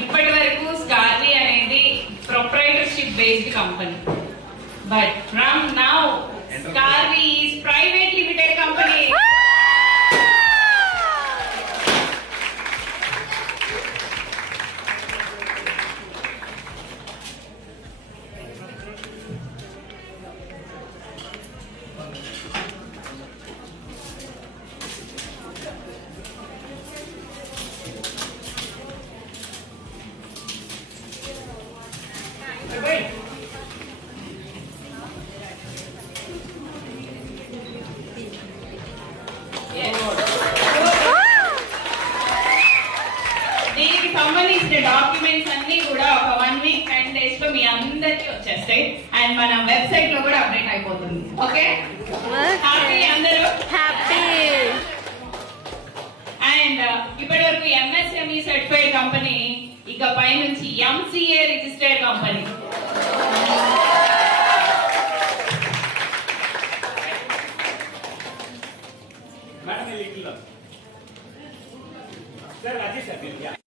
ఇప్పటి వరకు స్టార్లీ అనేది proprietorship based company, but from now Starly is private limited company. దీనికి సంబంధించిన డాక్యుమెంట్స్ అన్ని కూడా ఒక 1 వీక్ 10 డేస్ లో మీ అందరికి వచ్చేస్తాయి అండ్ మన వెబ్సైట్ లో కూడా అప్డేట్ అయిపోతుంది. ఓకే, హ్యాపీ అందరూ? హ్యాపీ. అండ్ ఇప్పటి వరకు ఎంఎస్ఎంఈ సర్టిఫైడ్ కంపెనీ, ఇక పై నుంచి ఎంసీఏ రిజిస్టర్డ్ కంపెనీ. मैडम ये लिख लो सर, राजेश सर